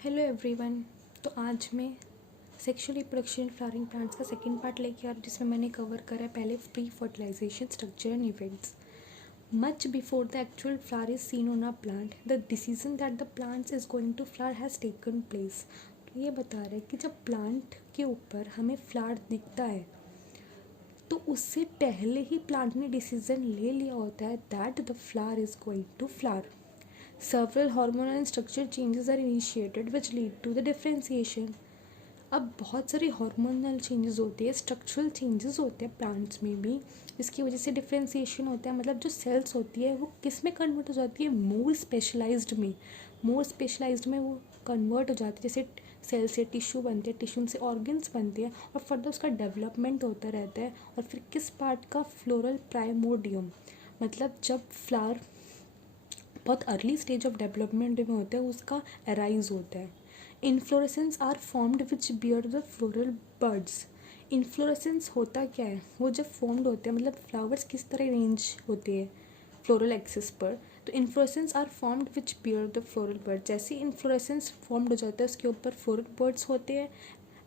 Hello everyone. तो आज मैं सेक्शुअल रिप्रोडक्शन फ्लावरिंग प्लांट्स का सेकंड पार्ट लेके आ रही हूँ, जिसमें मैंने कवर करा है पहले pre fertilization structure and events. Much before the actual flower is seen on a plant, the decision that the plant is going to flower has taken place. तो ये बता रहा है कि जब प्लांट के ऊपर हमें फ्लावर दिखता है तो उससे पहले ही प्लांट ने डिसीजन ले लिया होता है that the flower is going to flower. Several hormonal and structural changes are initiated which lead to the differentiation. अब बहुत सारे हार्मोनल चेंजेस होते हैं, स्ट्रक्चरल चेंजेस होते हैं प्लांट्स में भी, जिसकी वजह से डिफ्रेंसिएशन होता है। मतलब जो सेल्स होती है वो किस में कन्वर्ट हो जाती है, मोर स्पेशलाइज्ड में वो कन्वर्ट हो जाती है। जैसे सेल से टिश्यू बनते हैं, टिश्यू से ऑर्गन्स बनते हैं और फर्दर उसका डेवलपमेंट होता रहता है। और फिर किस पार्ट का, फ्लोरल प्राइमोर्डियम, मतलब जब फ्लावर बहुत अर्ली स्टेज ऑफ डेवलपमेंट में होता है उसका अराइज होता है। Inflorescence are formed which bear the floral buds. Inflorescence होता क्या है, वो जब फॉर्म्ड होते हैं मतलब फ्लावर्स किस तरह रेंज होते हैं फ्लोरल एक्सिस पर, तो inflorescence are formed which bear the floral buds. जैसे इन्फ्लोरेसेंस फॉर्म्ड हो जाता है उसके ऊपर फ्लोरल बर्ड्स होते हैं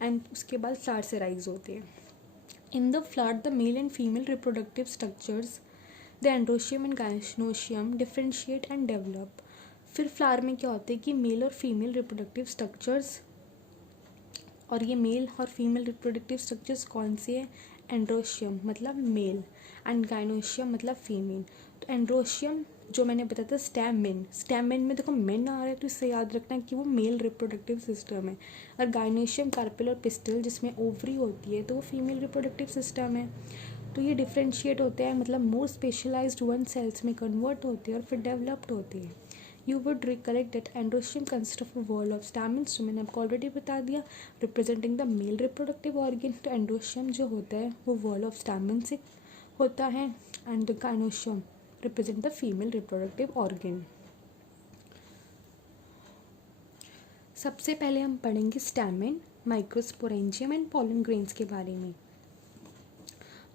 एंड उसके बाद फ्लावर्स अराइज होते हैं। In the flower the male and female reproductive structures, the androecium and gynoecium differentiate and develop. फिर फ्लावर में क्या होता है कि मेल और फीमेल रिप्रोडक्टिव स्ट्रक्चर्स, और ये मेल और फीमेल रिप्रोडक्टिव स्ट्रक्चर्स कौन से हैं, एंड्रोशियम मतलब मेल एंड गायनोशियम मतलब फीमेल। तो एंड्रोशियम जो मैंने बताया था स्टैमेन में देखो मेन आ रहा है तो इससे याद रखना कि वो मेल रिप्रोडक्टिव सिस्टम है। और गायनोशियम कार्पेल और पिस्टल जिसमें ओवरी होती है तो वो फीमेल रिप्रोडक्टिव सिस्टम है। तो ये डिफ्रेंशिएट होते हैं, मतलब मोर स्पेशलाइज्ड वन सेल्स में कन्वर्ट होते हैं और फिर डेवलप्ड होते हैं। You would recollect that androecium consist of a whorl of stamens, जो मैंने आपको ऑलरेडी बता दिया, representing the male reproductive organ. तो एंड्रोशियम जो होता है वो वॉल ऑफ स्टैमेन से होता है and the gynoecium represent the female reproductive organ. सबसे पहले हम पढ़ेंगे stamen, microsporangium and pollen grains के बारे में।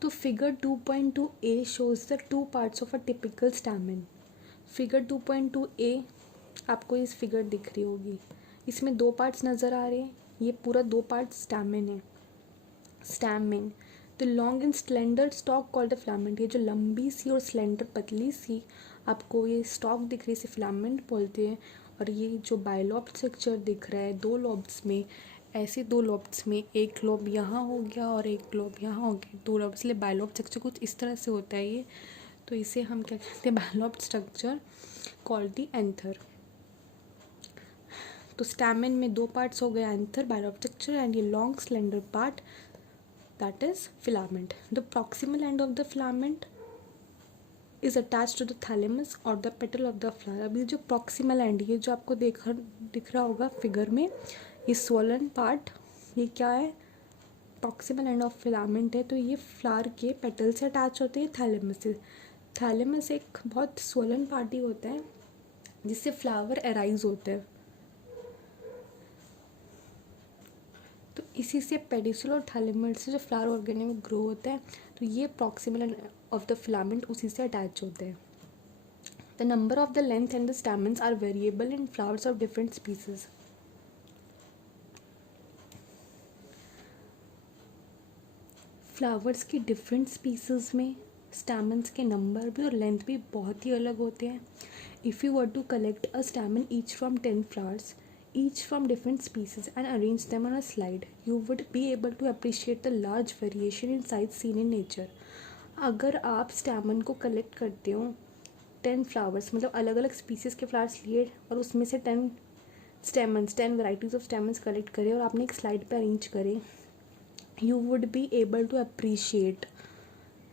तो figure 2.2a shows the two parts of a typical stamen. Figure 2.2a आपको इस फिगर दिख रही होगी, इसमें दो पार्ट्स नज़र आ रहे हैं। ये पूरा दो पार्ट स्टैमेन है। Stamen the long and slender stock called the filament. ये जो लंबी सी और स्लेंडर पतली सी आपको ये स्टॉक दिख रही है इसे फिलामेंट बोलते हैं। और ये जो बाइलॉब्ड स्ट्रक्चर दिख रहा है दो लॉब्स में, ऐसे दो लॉब्स में एक लॉब यहाँ हो गया और एक लॉब यहाँ हो गया, दो लॉब, इसलिए बाइलॉब्ड स्ट्रक्चर कुछ इस तरह से होता है ये। तो इसे हम क्या कहते हैं, बाइलॉब्ड स्ट्रक्चर कॉल्ड दी एंथर। तो स्टैमेन में दो पार्ट्स हो गए, एंथर बाइलॉब्ड स्ट्रक्चर एंड ये long slender part that is filament. The proximal end of the filament is attached to the thalamus or the petal of the flower. अभी जो proximal end, ये जो आपको दिख रहा होगा फिगर में, ये swollen part, ये क्या है, proximal end of filament है। तो ये फ्लावर के पेटल से अटैच होते हैं थैलेमस से। थैलेमस एक बहुत swollen part ही होता है जिससे फ्लावर अराइज होता है। तो इसी से पेडिसल और थैलेमस से जो फ्लावर ऑर्गन है वो ग्रो होता है। तो ये प्रॉक्सिमल ऑफ द फिलामेंट उसी से अटैच होते हैं। The number of the length and the stamens are variable in flowers of different species. Flowers की डिफरेंट स्पीसीज में स्टैमेंस के नंबर भी और लेंथ भी बहुत ही अलग होते हैं। If you were to collect a stamen each from 10 flowers each from different species and arrange them on a slide, you would be able to appreciate the large variation in size seen in nature. अगर आप stamen को collect करते हो 10 flowers, मतलब अलग अलग species के flowers लिए और उसमें से 10 stamens, 10 varieties of stamens collect करे और आपने एक स्लाइड पे अरेंज करे, you would be able to appreciate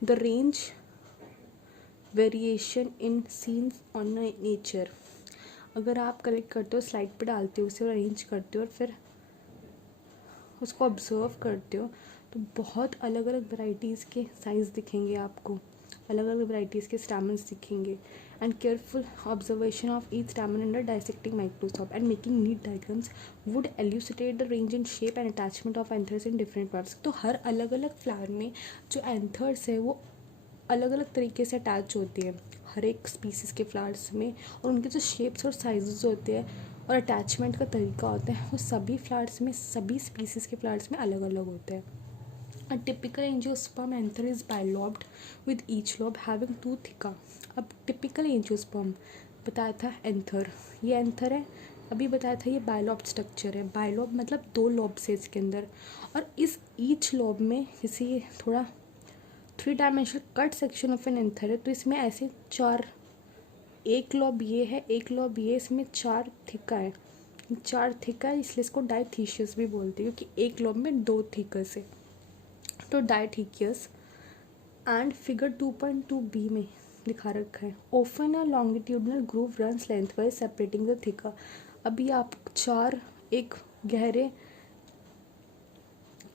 the range variation in seen on nature. अगर आप कलेक्ट करते हो, स्लाइड पे डालते हो उसे और अरेंज करते हो और फिर उसको ऑब्ज़र्व करते हो तो बहुत अलग अलग वैरायटीज़ के साइज़ दिखेंगे आपको, अलग अलग वैरायटीज़ के स्टैमेंस दिखेंगे। And careful observation of each stamen under dissecting microscope and making neat diagrams would elucidate the range in shape and attachment of anthers in different parts. तो हर अलग अलग फ्लावर में जो एंथर्स है वो अलग अलग तरीके से अटैच होती है हर एक स्पीसीज़ के फ्लावर्स में, और उनके जो शेप्स और साइजेस होते हैं और अटैचमेंट का तरीका होता है वो सभी फ्लावर्स में, सभी स्पीसीज़ के फ्लावर्स में अलग अलग होता है। A typical angiosperm anther is bilobed with each lobe having two theca. अब typical angiosperm बताया था एंथर, ये एंथर है, अभी बताया था ये बायलॉब्ड स्ट्रक्चर है। बायलॉब मतलब 2 लॉब्स है इसके अंदर, और इस ईच लॉब में जैसे ये थोड़ा 3 dimensional cut section of an anther है, तो इसमें ऐसे 4, एक लॉब ये है, एक लॉब ये, इसमें 4 थिका है, 4 थिका है, इसलिए इसको डायथीशियस भी बोलते हैं क्योंकि एक लॉब में 2 थिकस है, तो डायथीकियस। एंड फिगर 2.2b में दिखा रखा है, often a longitudinal groove runs lengthwise separating the theca. अभी आप 4 एक गहरे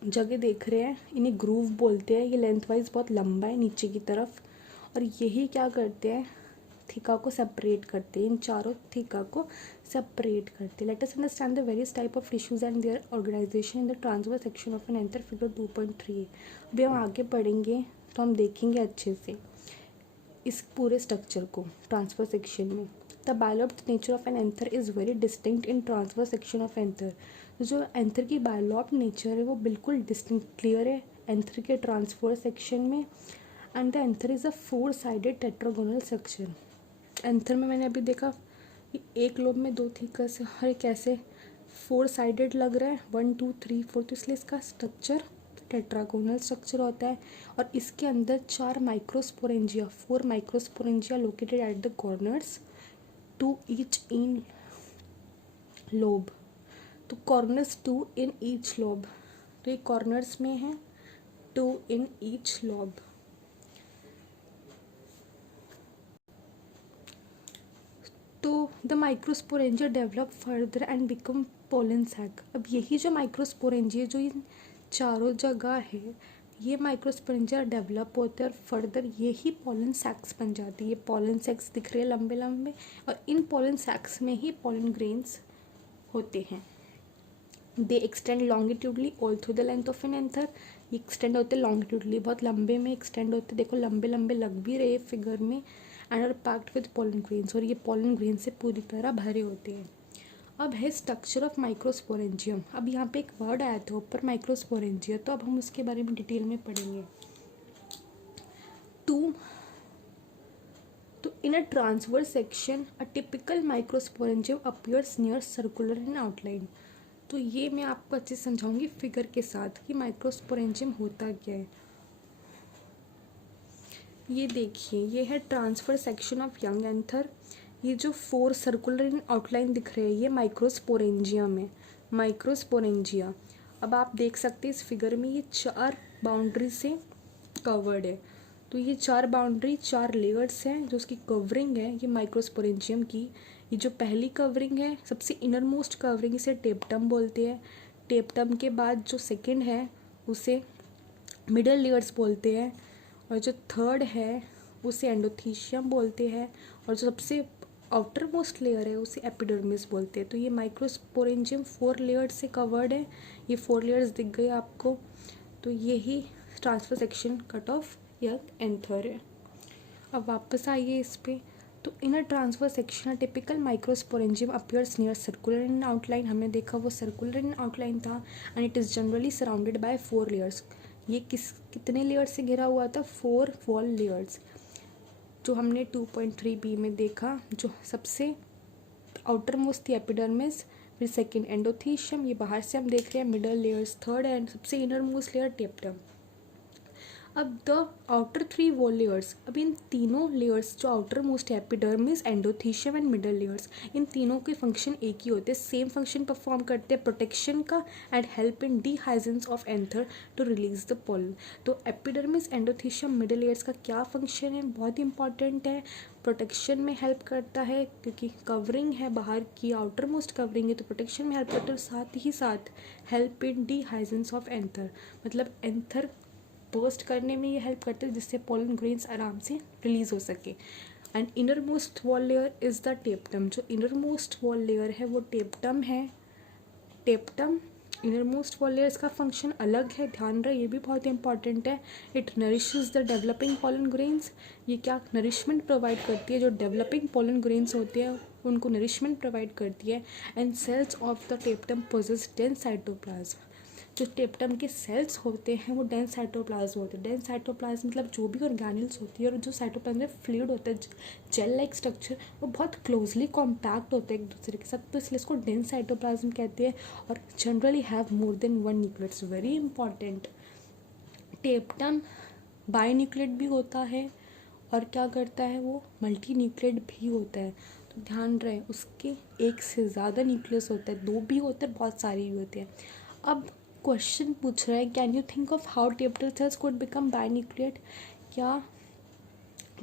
जगह देख रहे हैं, इन्हें ग्रूव बोलते हैं। ये लेंथवाइज बहुत लंबा है नीचे की तरफ, और यही क्या करते हैं, थिका को सेपरेट करते हैं, इन चारों थिका को सेपरेट करते हैं। Let us understand the various type of tissues and their organisation in the transverse section of an anther, figure 2.3। अभी हम आगे पढ़ेंगे तो हम देखेंगे अच्छे से इस पूरे स्ट्रक्चर को ट्रांसफर सेक्शन में। The bilobed nature of an anther is very distinct in transfer section of anther. जो एंथर की बायलॉब्ड नेचर है वो बिल्कुल डिस्टिंक्ट क्लियर है एंथर के ट्रांसफर सेक्शन में। And the anther is a 4 sided tetragonal section. Anther में मैंने अभी देखा कि एक लोब में 2 थिकस है, हर कैसे 4 साइडेड लग रहा है, 1 2 3 4, तो इसलिए इसका स्ट्रक्चर टेट्रागोनल स्ट्रक्चर होता है। और इसके अंदर 4 microsporangia, 4 microsporangia located at the corners, 2 each in lobe. तो कॉर्नर्स 2 इन ईच लोब, तो ये कॉर्नर्स में है 2 इन ईच लोब। तो the microsporangia develop further and become pollen sac. अब यही जो माइक्रोस्पोरेंजिया जो इन चारों जगह है, ये माइक्रोस्पोरेंजिया डेवलप होते हैं और फर्दर यही पोलन सैक्स बन जाती है। ये पोलन सैक्स दिख रहे हैं लंबे लंबे, और इन पोलन सैक्स में ही पोलन ग्रेन्स होते हैं। They extend longitudinally all through the length of an anther. ये एक्सटेंड होते हैं लॉन्गिट्यूडली, बहुत लंबे में एक्सटेंड होते, देखो लंबे लंबे लग भी रहे फिगर में। And are packed with pollen grains, और ये पोलन ग्रेन से पूरी तरह भरे होते हैं। अब है स्ट्रक्चर ऑफ माइक्रोस्पोरेंजियम। अब यहाँ पे एक वर्ड आया था ऊपर माइक्रोस्पोरेंजिया, तो अब हम उसके बारे में डिटेल में पढ़ेंगे। तो in a transverse section a typical microsporangium appears near circular in outline. तो ये मैं आपको अच्छे से समझाऊंगी फिगर के साथ कि माइक्रोस्पोरेंजियम होता क्या है। ये देखिए, ये है transfer section of young anther. ये जो 4 सर्कुलर इन आउटलाइन दिख रहे हैं ये माइक्रोस्पोरेंजियम है, माइक्रोस्पोरेंजिया। अब आप देख सकते हैं इस फिगर में ये 4 बाउंड्री से कवर्ड है। तो ये 4 बाउंड्री, 4 लेयर्स हैं जो उसकी कवरिंग है ये माइक्रोस्पोरेंजियम की। ये जो पहली कवरिंग है, सबसे इनर मोस्ट कवरिंग, इसे टेपटम बोलते हैं। टेपटम के बाद जो सेकेंड है उसे मिडल लेयर्स बोलते हैं, और जो थर्ड है उसे एंडोथीशियम बोलते हैं, और जो सबसे आउटर मोस्ट लेयर है उसे एपिडर्मिस बोलते हैं। तो ये माइक्रोस्पोरेंजियम 4 लेयर्स से कवर्ड है। ये 4 लेयर्स दिख गए आपको, तो यही transfer section cut of young anther है। अब वापस आइए इस पे। तो in a transfer section typical microsporangium appears near circular in outline. हमने देखा वो सर्कुलर इन आउटलाइन था, and it is generally surrounded by 4 layers. ये कितने लेयर्स से घिरा हुआ था, 4 वॉल लेयर्स, जो हमने 2.3b में देखा। जो सबसे आउटर मोस्ट थी एपिडर्मिस, फिर सेकेंड एंडोथीशियम, ये बाहर से हम देख रहे हैं, मिडल लेयर्स थर्ड, एंड सबसे इनर मोस्ट लेयर टेपटम। अब द आउटर 3 वॉल लेयर्स, अब इन तीनों लेयर्स जो आउटर मोस्ट है epidermis, endothecium and middle layers, इन तीनों के फंक्शन एक ही होते हैं, सेम फंक्शन परफॉर्म करते हैं प्रोटेक्शन का and help in dehiscence of anther to release the pollen. तो एपिडर्मिस, एंडोथीशियम, मिडल लेयर्स का क्या फंक्शन है, बहुत इंपॉर्टेंट है, प्रोटेक्शन में हेल्प करता है क्योंकि कवरिंग है बाहर की, आउटर मोस्ट कवरिंग है, तो प्रोटेक्शन में हेल्प करता है, और साथ ही साथ help in dehiscence of anther, मतलब एंथर बर्स्ट करने में ये हेल्प करते हैं जिससे पोलन ग्रेन्स आराम से रिलीज हो सके। And inner most wall layer is the tapetum. जो इनर मोस्ट वॉल लेयर है वो टेपटम है, tapetum. Inner most wall layer, इसका फंक्शन अलग है, ध्यान रहे, ये भी बहुत इंपॉर्टेंट है। It nourishes the developing pollen grains, ये क्या नरिशमेंट प्रोवाइड करती है, जो डेवलपिंग पोलन ग्रेन्स होते हैं उनको नरिशमेंट प्रोवाइड करती है। And cells of the tapetum possess dense cytoplasm, जो टेप्टम के सेल्स होते हैं वो डेंस साइटोप्लाज्म होते हैं। डेंस साइटोप्लाज्म मतलब जो भी ऑर्गेनल्स होती है और जो साइटोप्लाज्म में फ्लूइड होता है, जेल लाइक स्ट्रक्चर, वो बहुत क्लोजली कॉम्पैक्ट होते हैं एक दूसरे के साथ, तो इसलिए इसको डेंस साइटोप्लाज्म कहते हैं। और generally have more than one nucleus, very important. Tapetum binucleate भी होता है और क्या करता है वो मल्टी न्यूक्लियेट भी होता है, तो ध्यान रहे उसके एक से ज़्यादा न्यूक्लियस होता है, दो भी होते हैं, बहुत सारी भी होती है। अब क्वेश्चन पूछ रहा है, can you think of how tapetal cells could become binucleate, क्या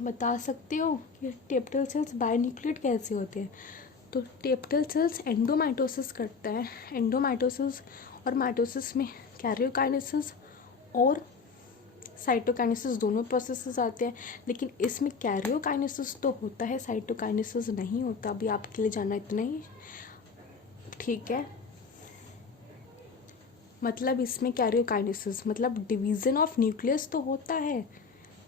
बता सकते हो कि टेप्टल सेल्स बाइन्यूक्लियेट कैसे होते हैं। तो टेप्टल सेल्स एंडोमाइटोसिस करता है, एंडोमाइटोसिस और माइटोसिस में कैरियोकाइनेसिस और साइटोकाइनेसिस दोनों प्रोसेसेस आते हैं, लेकिन इसमें कैरियोकाइनेसिस तो होता है, साइटोकाइनेसिस नहीं होता। अभी आपके लिए जाना इतना ही ठीक है। मतलब इसमें कैरियोकाइनेसिस मतलब डिवीज़न ऑफ न्यूक्लियस तो होता है,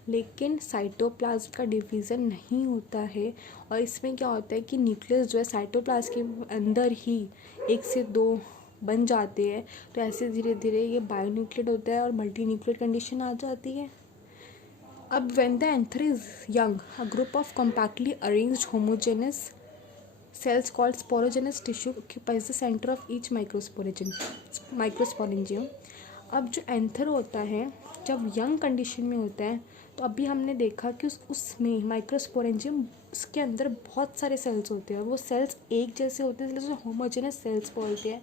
लेकिन साइटोप्लाज्म का डिवीज़न नहीं होता है। और इसमें क्या होता है कि न्यूक्लियस जो है साइटोप्लाज्म के अंदर ही एक से दो बन जाते हैं, तो ऐसे धीरे धीरे ये बायोन्यूक्लियेट होता है और मल्टी न्यूक्लियेट कंडीशन आ जाती है। अब when the anther is young, a group of compactly arranged homogeneous cells called sporogenous tissue occupies the center of each microsporangium। अब जो एंथर होता है जब यंग कंडीशन में होता है, तो अभी हमने देखा कि उसमें माइक्रोस्पोरेंजियम उसके अंदर बहुत सारे सेल्स होते हैं, वो सेल्स एक जैसे होते हैं, इसलिए होमोजेनस सेल्स बोलते हैं।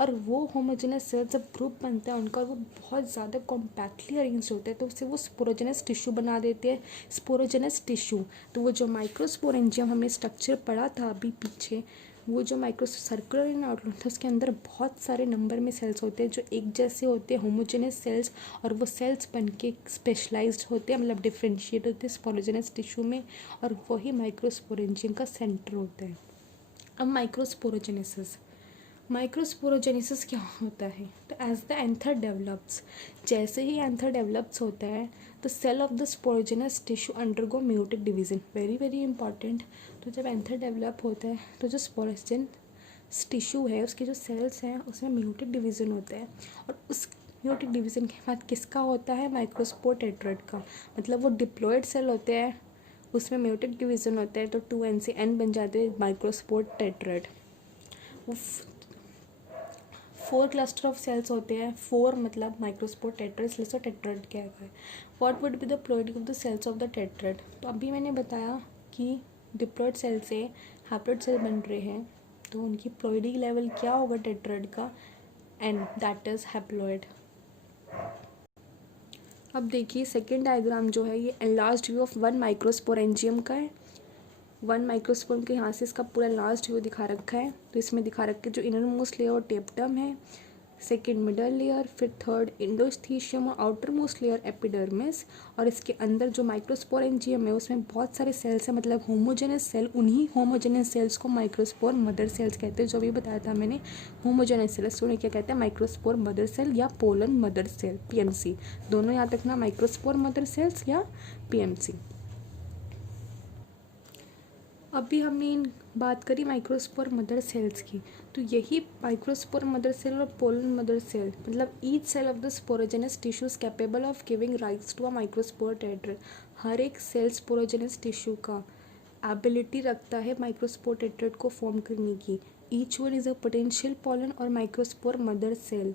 और वो होमोजेनस सेल्स जब ग्रुप बनता है उनका, वो बहुत ज़्यादा कॉम्पैक्टली अरेंज होता है, तो उससे वो स्पोरोजेनस टिश्यू बना देते हैं। स्पोरोजेनस टिश्यू, तो वो जो माइक्रोस्पोरेंजियम हमने स्ट्रक्चर पढ़ा था अभी पीछे, वो जो माइक्रो सर्कुलर इन आउटलाइन था, उसके अंदर बहुत सारे नंबर में सेल्स होते हैं जो एक जैसे होते हैं, होमोजेनस सेल्स। और वो सेल्स बन के स्पेशलाइज्ड होते हैं, मतलब डिफ्रेंशिएट होते हैं स्पोरोजेनस टिश्यू में, और वही माइक्रोस्पोरेंजियम का सेंटर होता है। अब माइक्रोस्पोरोजेनेसिस क्या होता है, तो एज द एंथर डेवलप्स, जैसे ही एंथर डेवलप्स होता है, तो cell of the sporogenous tissue undergo meiotic division, very very important. तो जब एंथर डेवलप होता है तो जो स्पोरोजेनस टिश्यू है उसके जो सेल्स हैं उसमें म्यूटिक डिवीजन होता है, और उस म्यूटिक डिवीजन के बाद किसका होता है, माइक्रोस्पोर टेट्राइड का। मतलब वो डिप्लॉयड सेल होते हैं, उसमें म्यूटिक डिवीजन होता है, तो 2n से n बन जाते हैं माइक्रोस्पोर टेट्राइड। वो 4 क्लस्टर ऑफ सेल्स होते हैं, 4 मतलब माइक्रोस्पोर टेट्राइड, इसलिए टेट्राइड क्या है। What would be the ploidy of the cells of the tetrad, तो अभी मैंने बताया कि डिप्लॉयड सेल से हैप्लॉइड सेल बन रहे हैं, तो उनकी प्लॉइडिंग लेवल क्या होगा टेट्राइड का, एन, दैट इज हैप्लॉइड। अब देखिए सेकेंड डायग्राम जो है ये enlarged view of one microsporangium का है। वन माइक्रोस्पोरम के यहाँ से इसका पूरा लास्ट व्यू दिखा रखा है, तो इसमें दिखा रखा है जो इनर मोस्ट लेयर और टेप्टम है, सेकेंड मिडल लेयर, फिर थर्ड इंडोस्थीशियम और आउटर मोस्ट लेयर एपिडर्मिस, और इसके अंदर जो माइक्रोस्पोरेंजियम है उसमें बहुत सारे सेल्स हैं, मतलब होमोजेनस सेल। उन्हीं होमोजेनस सेल्स को माइक्रोस्पोर मदर सेल्स कहते हैं, जो भी बताया था मैंने। होमोजेनस सेल्स उन्हें क्या कहते हैं, माइक्रोस्पोर मदर सेल या पोलन मदर सेल, पीएमसी, दोनों याद रखना, माइक्रोस्पोर मदर सेल्स या पीएमसी। अभी हमने बात करी माइक्रोस्पोर मदर सेल्स की, तो यही माइक्रोस्पोर मदर सेल और पोलन मदर सेल, मतलब each cell of the sporogenous tissues capable of giving rights to a microspore tetrad. हर एक सेल स्पोरोजेनस टिश्यू का एबिलिटी रखता है माइक्रोस्पोर टेट्राइड को फॉर्म करने की। Each one is a potential pollen और माइक्रोस्पोर मदर सेल।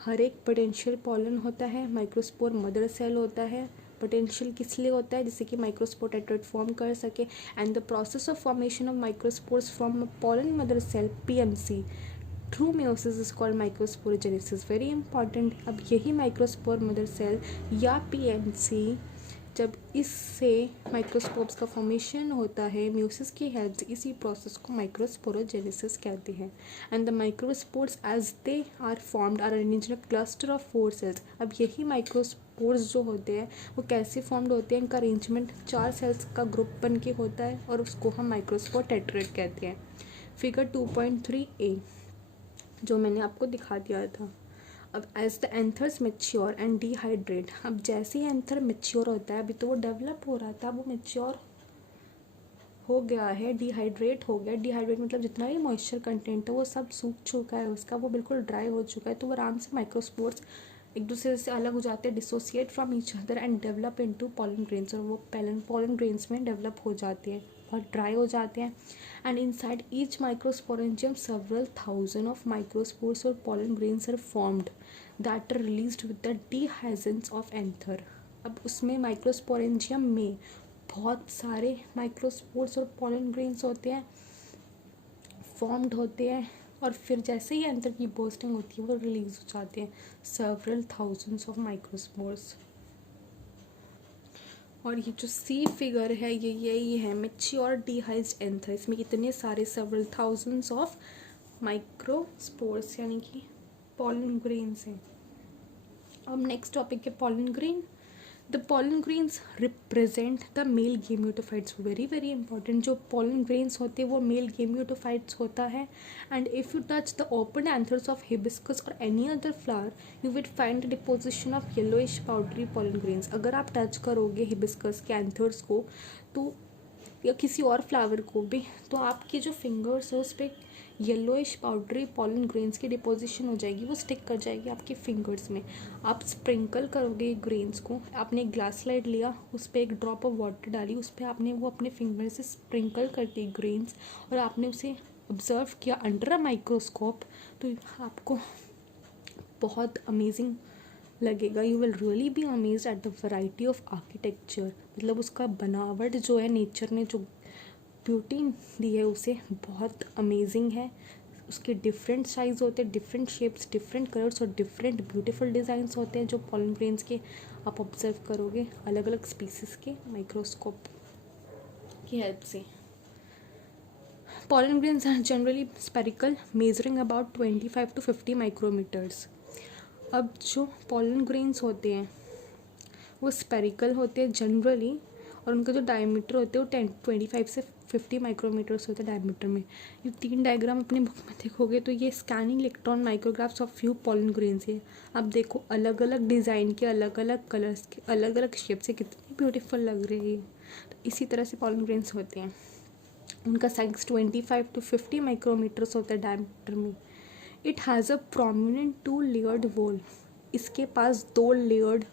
हर एक पोटेंशियल पोलन होता है, माइक्रोस्पोर मदर सेल होता है। पोटेंशियल किस लिए होता है, जिससे कि माइक्रोस्पोर टेट्राइड फॉर्म कर सके। And the process of formation of microspores from pollen mother cell PMC through meiosis is called microsporogenesis, very important. अब यही माइक्रोस्पोर मदर सेल या पीएमसी, जब इससे माइक्रोस्पोर्स का फॉर्मेशन होता है मेयोसिस की हेल्प से, इसी प्रोसेस को माइक्रोस्पोरोजेनेसिस कहते हैं। And the microspores as they are formed are arranged in a cluster of 4 cells. अब यही माइक्रोस्पोर्स जो होते हैं वो कैसे फॉर्म्ड होते हैं, इनका अरेंजमेंट 4 सेल्स का ग्रुप बन के होता है, और उसको हम माइक्रोस्पोर टेट्राइड कहते हैं। फिगर 2.3a, जो मैंने आपको दिखा दिया था। अब as the anthers mature and dehydrate, अब जैसे ही एंथर मेच्योर होता है, अभी तो वो डेवलप हो रहा था, वो मेच्योर हो गया है, डिहाइड्रेट हो गया। डिहाइड्रेट मतलब जितना भी मॉइस्चर कंटेंट है वो सब सूख चुका है उसका, वो बिल्कुल ड्राई हो चुका है, तो वो आराम से माइक्रोस्पोर्स एक दूसरे से अलग हो जाते हैं, dissociate from each other and develop into pollen grains, और वो पॉलन ग्रेन्स में डेवलप हो जाते हैं, बहुत ड्राई हो जाते हैं। And inside each microsporangium several thousand of microspores और pollen grains are formed that are released with the dehiscence of anther. अब उसमें माइक्रोस्पोरेंजियम में बहुत सारे माइक्रोस्पोर्स और पॉलन ग्रेन्स होते हैं, फॉर्म्ड होते हैं, और फिर जैसे ही एंथर की बर्स्टिंग होती है वो रिलीज हो जाते हैं, सेवरल थाउजेंड्स ऑफ माइक्रोस्पोर्स। और ये जो सी फिगर है ये यही है मेच्योर डिहाइज्ड एंथर, इसमें कितने सारे सेवरल थाउजेंड्स ऑफ माइक्रोस्पोर्स यानी कि पॉलन ग्रेन्स हैं। अब नेक्स्ट टॉपिक है pollen grain. The pollen grains represent the male gametophytes, very very important. जो पॉलन ग्रेन्स होते हैं वो मेल गेमियोटोफाइट्स होता है। And if you touch the open anthers of hibiscus और any other flower you will find the deposition of yellowish powdery pollen grains. अगर आप touch करोगे हिबिस्कस के एंथर्स को तो या किसी और फ्लावर को भी, तो आपके जो फिंगर्स है उस पर येलोइश पाउडरी पॉलन ग्रेन्स की डिपोजिशन हो जाएगी, वो स्टिक कर जाएगी आपके फिंगर्स में। आप स्प्रिंकल करोगे ग्रेन्स को, आपने एक ग्लास स्लाइड लिया, उस पर एक ड्रॉप ऑफ वाटर डाली, उस पर आपने वो अपने फिंगर से स्प्रिंकल कर दी ग्रेन्स, और आपने उसे ऑब्जर्व किया अंडर अ माइक्रोस्कोप, तो आपको बहुत अमेजिंग लगेगा। You will really be amazed at the variety of architecture, मतलब उसका बनावट जो है, नेचर ने जो ब्यूटी दी है उसे, बहुत अमेजिंग है। उसके डिफरेंट साइज़ होते हैं, डिफरेंट शेप्स, डिफरेंट कलर्स और डिफरेंट ब्यूटीफुल डिज़ाइंस होते हैं जो पॉलन ग्रेन्स के आप ऑब्जर्व करोगे अलग अलग स्पीसीज़ के माइक्रोस्कोप की हेल्प से। Pollen grains are generally spherical, measuring about 25 to 50 micrometers. अब जो पॉलन ग्रेन्स होते हैं वो स्पेरिकल होते हैं जनरली, और उनका जो डायमीटर होते हैं वो 25 से 50 माइक्रोमीटर्स होते हैं डायमीटर में। ये 3 डायग्राम अपनी बुक में देखोगे तो ये scanning electron माइक्रोग्राफ्स of few pollen grains है। अब देखो अलग अलग डिज़ाइन के, अलग अलग कलर्स के, अलग अलग शेप से कितनी ब्यूटीफुल लग रही है। तो इसी तरह से पॉलन ग्रेन्स होते हैं, उनका साइज 25 to 50 माइक्रोमीटर्स होता है डायमीटर में। It has a prominent 2 layered wall, इसके पास 2 लेयर्ड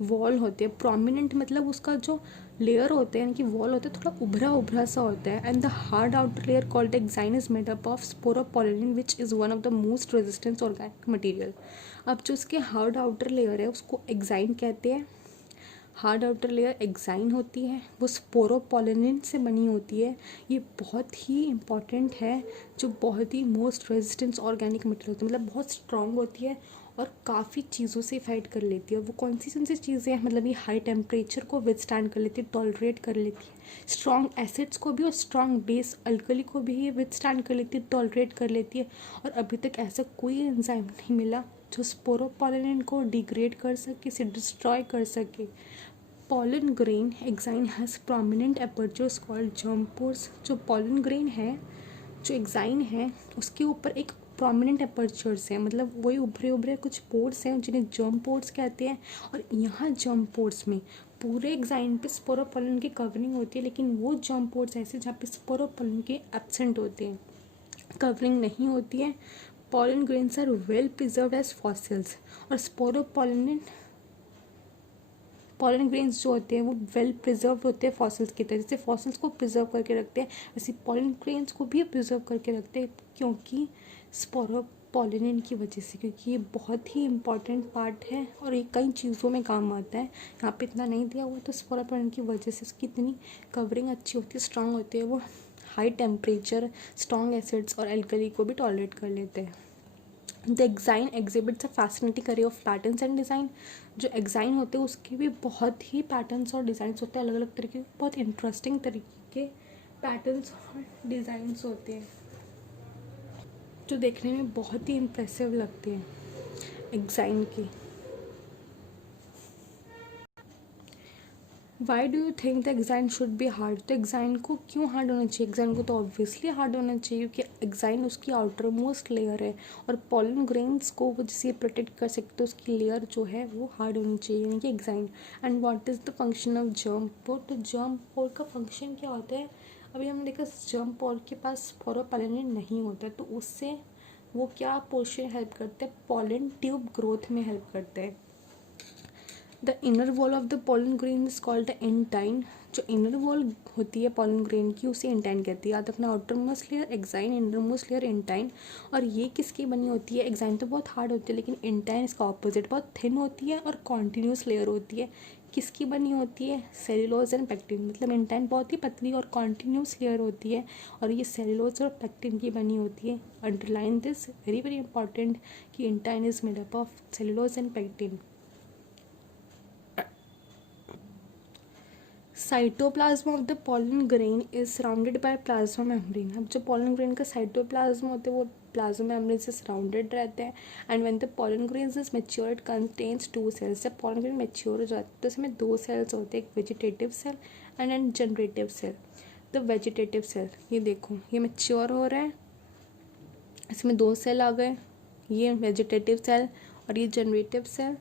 वॉल होते हैं। प्रोमिनेंट मतलब उसका जो लेयर होते हैं यानी कि वॉल होता है थोड़ा उभरा उभरा सा होता है। And the hard outer layer called exine is made up of sporopollenin which is one of the most resistance organic material. अब जो उसके हार्ड आउटर लेयर है उसको एक्साइन कहते हैं। हार्ड आउटर लेयर एक्साइन होती है, वो स्पोरोपोलिन से बनी होती है। ये बहुत ही इंपॉर्टेंट है, जो बहुत ही मोस्ट रेजिस्टेंस ऑर्गेनिक मटेरियल होती है, मतलब बहुत स्ट्रॉन्ग होती है और काफ़ी चीज़ों से फाइट कर लेती है। वो कौन सी चीज़ें हैं, मतलब ये हाई टेम्परेचर को विदस्टैंड कर लेती है, टॉलरेट कर लेती है, स्ट्रॉन्ग एसिड्स को भी और स्ट्रॉन्ग बेस अल्कली को भी ये विदस्टैंड कर लेती है, टॉलरेट कर लेती है। और अभी तक ऐसा कोई एंजाइम नहीं मिला जो स्पोरोपोलिन को डिग्रेड कर सके, इसे डिस्ट्रॉय कर सके। Pollen grain exine has prominent apertures called germ pores. जो पॉलन ग्रेन है, जो एक्साइन है, उसके ऊपर एक प्रोमिनेंट एपर्चर्स है, मतलब वही उभरे उभरे कुछ पोर्स हैं जिन्हें जर्म पोर्स कहते हैं। और यहाँ जर्म पोर्स में पूरे एक्साइन पे स्पोरोपोलिन की कवरिंग होती है, लेकिन वो जर्म पोर्स ऐसे जहाँ पे स्पोरोपोलिन के एब्सेंट होते हैं, कवरिंग नहीं होती है। Pollen grains are well preserved as fossils, और स्पोरोपोलिन पॉलन ग्रेन्स जो होते हैं वो वेल प्रिजर्व होते हैं फॉसिल्स की तरह। जैसे फॉसिल्स को प्रिजर्व करके रखते हैं वैसे पॉलन ग्रेन्स को भी प्रिजर्व करके रखते हैं, क्योंकि स्पोरोपोलिन की वजह से, क्योंकि ये बहुत ही इंपॉर्टेंट पार्ट है और ये कई चीज़ों में काम आता है। यहाँ पे इतना नहीं दिया हुआ, तो स्पोरोपोलिन की वजह से इसकी इतनी कवरिंग अच्छी होती है, स्ट्रॉन्ग होती है, वो हाई टेम्परेचर, स्ट्रॉन्ग एसिड्स और एल्कली को भी टॉलरेट कर लेते हैं। The exine exhibits a fascinating अरे ऑफ पैटर्न्स एंड डिज़ाइन। जो एक्साइन होते हैं उसके भी बहुत ही पैटर्न्स और डिज़ाइंस होते हैं, अलग अलग तरीके के, बहुत इंटरेस्टिंग तरीके के पैटर्न्स और डिज़ाइंस होते हैं जो देखने में बहुत ही इम्प्रेसिव लगते हैं एक्साइन के। Why do you think the exine should be hard? तो एग्जाइन को क्यों हार्ड होना चाहिए? एग्जाइन को तो ऑब्वियसली हार्ड होना चाहिए, क्योंकि एग्जाइन उसकी आउटर मोस्ट लेयर है और पॉलन ग्रेन्स को वो जिसे प्रोटेक्ट कर सकते हैं उसकी लेयर जो है वो हार्ड होनी चाहिए, यानी कि exine. And what is the function of germ pore? तो जर्म पोर का फंक्शन क्या होता है? अभी हमने देखा जर्म पोर के पास स्पोरोपोलिन नहीं होता, तो उससे वो क्या पोर्शन हेल्प करते हैं? पॉलन ट्यूब ग्रोथ में हेल्प करते हैं। The inner wall of the pollen grain is called the intine. जो इनर वॉल होती है पॉलन ग्रेन की उसे इंटाइन कहती है। याद रखना, outer most layer exine, inner most layer intine. और ये किसकी बनी होती है? एग्जाइन तो बहुत हार्ड होती है, लेकिन इंटाइन इसका ऑपोजिट, बहुत थिन होती है और कॉन्टीन्यूस लेयर होती है। किसकी बनी होती है? Cellulose and pectin. मतलब इंटाइन बहुत ही पतली और कॉन्टीन्यूस लेयर होती है और ये सेल्यूलोज और पेक्टिन की बनी होती है। Underline this, very very important, कि intine is made up of cellulose and pectin. Cytoplasm of the pollen grain is surrounded by plasma membrane. अब जो पॉलन ग्रेन का साइटोप्लाज्म होते हैं वो प्लाज्मा मेम्ब्रेन से सराउंडेड रहते हैं। And when the pollen grain is mature it contains 2 cells. जब पॉलन ग्रेन मैच्योर हो जाता है तो इसमें 2 सेल्स होते हैं, एक vegetative cell and an generative cell. The vegetative cell, ये देखो ये मैच्योर हो रहा है, इसमें 2 सेल आ गए, ये वेजिटेटिव सेल और ये generative cell.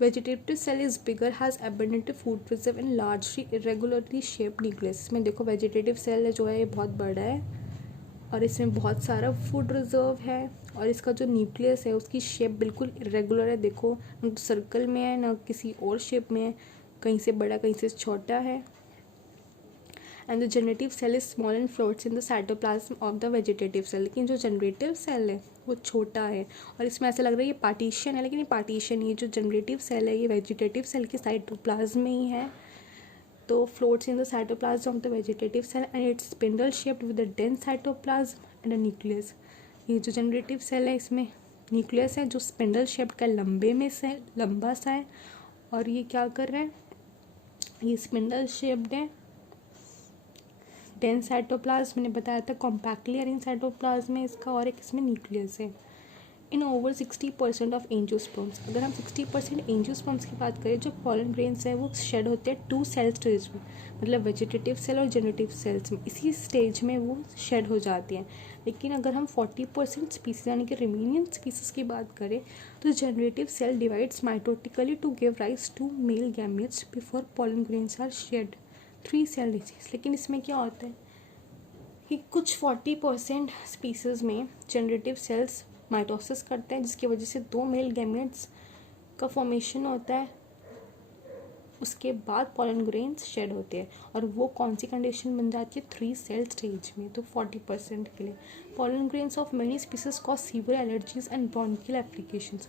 Vegetative cell is bigger, has abundant food reserve in largely irregularly shaped nucleus. इसमें देखो वेजिटेटिव सेल जो है ये बहुत बड़ा है और इसमें बहुत सारा फूड रिजर्व है और इसका जो न्यूक्लियस है उसकी शेप बिल्कुल इरेगुलर है। देखो ना तो सर्कल में है ना किसी और शेप में है, कहीं से बड़ा कहीं से छोटा है। And the generative cell is small and floats in the cytoplasm of the vegetative cell. लेकिन जो जनरेटिव सेल है वो छोटा है और इसमें ऐसा लग रहा है ये पार्टीशन है, लेकिन ये पार्टीशन, ये जो जनरेटिव सेल है ये वेजिटेटिव सेल के साइटोप्लाज्म में ही है। तो floats in the cytoplasm of the vegetative cell and it's spindle shaped with a dense cytoplasm and a nucleus. ये जो जनरेटिव सेल है इसमें न्यूक्लियस है जो स्पिंडल शेप्ड का लंबे में से लंबा सा है और ये क्या कर रहा है? ये स्पिंडल शेप्ड है, डेंस साइटोप्लाज्म मैंने बताया था, कॉम्पैक्टली अरेंज साइटोप्लाज्म है इसका और एक इसमें न्यूक्लियस है। इन ओवर 60% ऑफ एंजियोस्पर्म्स, अगर हम 60% एंजियोस्पर्म्स की बात करें, जो पॉलन ग्रेन्स है वो शेड होते हैं 2 सेल स्टेज में, मतलब वेजिटेटिव सेल और जनरेटिव सेल्स में, इसी स्टेज में वो शेड हो जाती हैं। लेकिन अगर हम 40% स्पीसीज यानी कि रिमेनियन स्पीसीज की बात करें तो generative cell divides mitotically to give rise to male gametes before pollen grains are shed 3 cell disease. लेकिन इसमें क्या होता है कि कुछ 40% स्पीसीज में जनरेटिव सेल्स माइटोसिस करते हैं जिसकी वजह से 2 मेल गैमेट्स का फॉर्मेशन होता है, उसके बाद पॉलन ग्रेन्स शेड होते हैं और वो कौन सी कंडीशन बन जाती है? 3 सेल स्टेज में। तो 40% के लिए pollen grains of many species cause severe allergies and bronchial applications.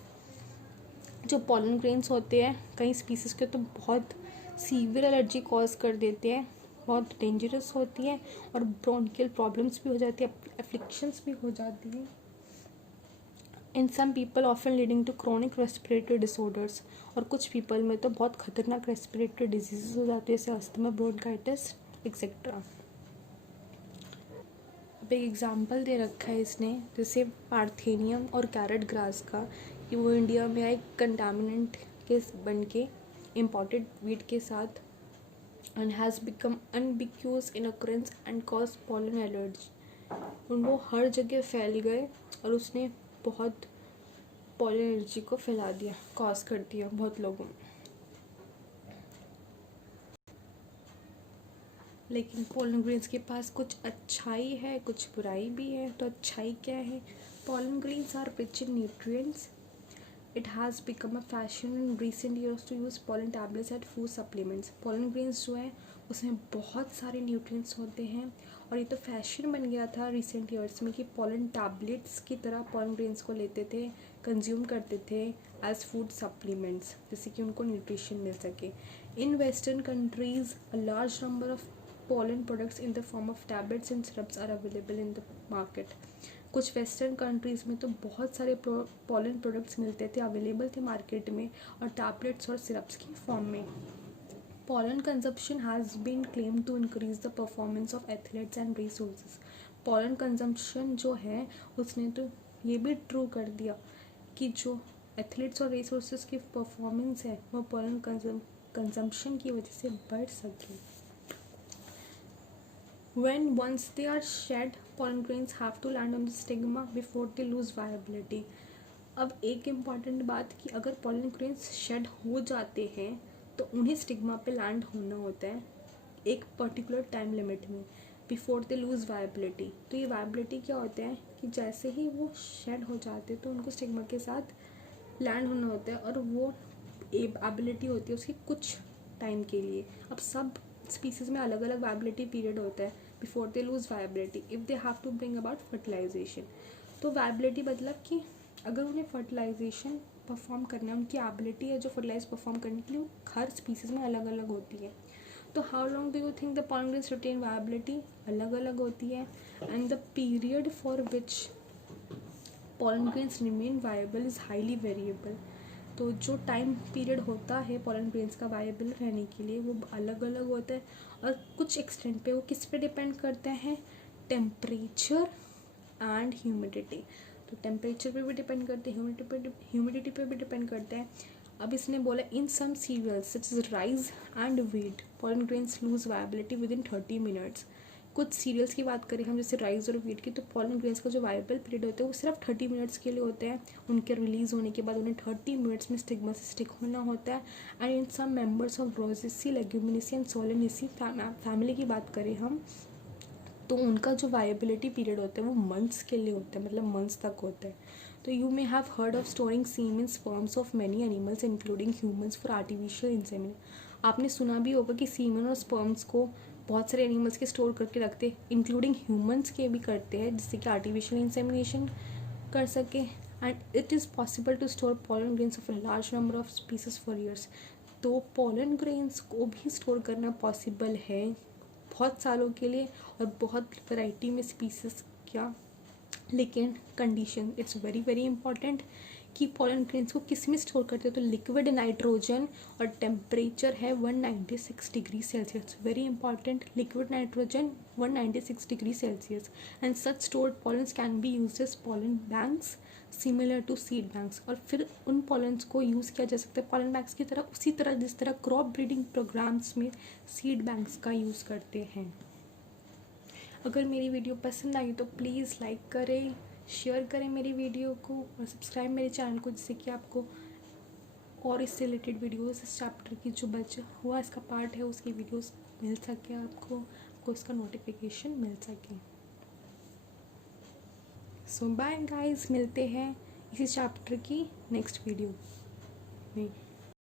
जो पॉलन ग्रेन्स होते हैं कई स्पीसीज के तो बहुत सीवियर एलर्जी कॉज कर देते हैं, बहुत डेंजरस होती है और ब्रोंकियल प्रॉब्लम्स भी हो जाती है, एफ्लिक्शंस भी हो जाती हैं in some people often leading to chronic respiratory disorders. और कुछ पीपल में तो बहुत खतरनाक रेस्पिरेटरी डिजीज़ हो जाती है, जैसे अस्थमा, ब्रोंकाइटिस एक्सेट्रा। अब एक एग्जांपल दे रखा है इसने, जैसे पार्थेनियम और कैरेट ग्रास का, कि वो इंडिया में एक कंटामिनेंट के बन के इम्पोर्टेड वीट के साथ and has become ubiquitous in occurrence and cause pollen allergy। और वो हर जगह फैल गए और उसने बहुत पॉलन एलर्जी को फैला दिया, कॉज कर दिया बहुत लोगों में। लेकिन पॉलन ग्रेन्स के पास कुछ अच्छाई है कुछ बुराई भी है। तो अच्छाई क्या है? Pollen grains are rich in nutrients. It has become a fashion in recent years to use pollen tablets at food supplements. Pollen grains जो है उसमें बहुत सारे न्यूट्रिएंट्स होते हैं और ये तो फैशन बन गया था रिसेंट ईयर्स में कि पॉलन टैबलेट्स की तरह पॉलन ग्रेन्स को लेते थे, कंज्यूम करते थे एज फूड सप्लीमेंट्स, जिससे कि उनको न्यूट्रिशन मिल सके। In western countries a large number of pollen products in the form of tablets and syrups are available in the market। कुछ वेस्टर्न कंट्रीज़ में तो बहुत सारे पॉलन प्रोडक्ट्स मिलते थे, अवेलेबल थे मार्केट में और टैबलेट्स और सिरप्स की फॉर्म में। pollen consumption has been claimed to increase the performance of athletes and racehorses। pollen consumption जो है उसने तो ये भी ट्रू कर दिया कि जो एथलीट्स और रेस हॉर्सेस की परफॉर्मेंस है वो pollen कंजम्पशन की वजह से बढ़ सके। When once they are shed, pollen grains have to land on the stigma before they lose viability. अब एक इम्पॉर्टेंट बात कि अगर pollen grains shed हो जाते हैं तो उन्हें स्टिग्मा पे लैंड होना होता है एक पर्टिकुलर टाइम लिमिट में बिफोर दे लूज़ वायबिलिटी। तो ये वायबिलिटी क्या होता है कि जैसे ही वो शेड हो जाते हैं तो उनको स्टिग्मा के साथ लैंड होना होता है और वो एबिलिटी होती है उसकी कुछ टाइम के लिए। अब सब स्पीसीज़ में अलग अलग वायबिलिटी पीरियड होता है before they lose viability if they have to bring about fertilization. तो वायबिलिटी मतलब कि अगर उन्हें फर्टिलाइजेशन परफॉर्म करना है, उनकी एबिलिटी है जो फर्टिलाइज परफॉर्म करने के लिए हर स्पीसीज़ में अलग अलग होती है। तो how long do you think the pollen grains retain viability? अलग अलग होती है। And the period for which pollen grains remain viable is highly variable. तो जो टाइम पीरियड होता है pollen grains का वायबल रहने के लिए वो अलग अलग होता है और कुछ एक्सटेंट पे वो किस पे डिपेंड करते हैं, टेम्परेचर एंड ह्यूमिडिटी। तो टेम्परेचर पे भी डिपेंड करते हैं, ह्यूमिडिटी पे भी डिपेंड करते हैं। अब इसने बोला in some cereals such is rice and wheat pollen grains lose viability within 30 minutes। कुछ सीरियल्स की बात करें हम जैसे राइस और व्हीट की तो pollen grains का जो वायबल पीरियड होता है वो सिर्फ 30 मिनट्स के लिए होता है। उनके रिलीज़ होने के बाद उन्हें 30 मिनट्स में स्टिग्मा से स्टिक होना होता है। And in some members of Rosaceae, Leguminosae and Solanaceae family की बात करें हम तो उनका जो वायबिलिटी पीरियड होता है वो मंथ्स के लिए होता है, मतलब मंथ्स तक होता है। तो you may have heard of storing seem in sperms of many animals including humans for artificial insemination. आपने सुना भी होगा कि सीमन और स्पर्म्स को बहुत सारे एनिमल्स के स्टोर करके रखते इंक्लूडिंग ह्यूमंस के भी करते हैं जिससे कि आर्टिफिशियल इंसेमिनेशन कर सके। And it is possible to store pollen grains of a large number of species for years. तो pollen grains को भी स्टोर करना पॉसिबल है बहुत सालों के लिए और बहुत वैरायटी में स्पीसीज क्या, लेकिन condition it's very very important कि pollen grains को किस में स्टोर करते हैं। तो लिक्विड नाइट्रोजन और टेम्परेचर है 196 degree Celsius, very important, liquid nitrogen 196 degree Celsius. And such stored pollens can be used as pollen banks similar to seed banks. और फिर उन pollens को यूज़ किया जा सकता है pollen banks की तरह, उसी तरह जिस तरह क्रॉप ब्रीडिंग प्रोग्राम्स में सीड बैंक्स का यूज़ करते हैं। अगर मेरी वीडियो पसंद आई तो प्लीज़ लाइक करें, शेयर करें मेरी वीडियो को और सब्सक्राइब मेरे चैनल को जिससे कि आपको और इससे रिलेटेड वीडियोस इस चैप्टर की जो बचा हुआ इसका पार्ट है उसकी वीडियोस मिल सके, आपको इसका नोटिफिकेशन मिल सके। सो बाय गाइस, मिलते हैं इसी चैप्टर की नेक्स्ट वीडियो में।